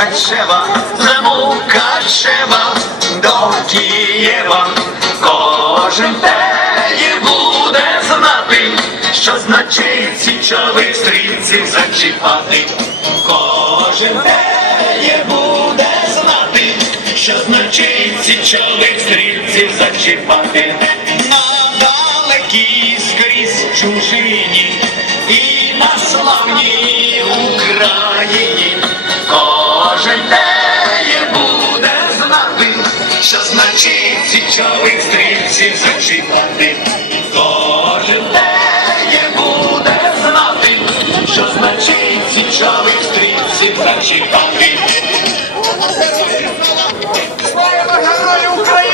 Мукачева, за Мукачева до Києва. Кожен теє буде знати, що значить січових стрільців зачіпати. Кожен теє буде знати, що значить січових стрільців зачіпати. На далекій скрізь чужині і на славній Україні. Кожен теє буде знати, що значить січових стрільців зачіпати. Кожен теє буде знати, що значить січових стрільців зачіпати. Слава Герою України!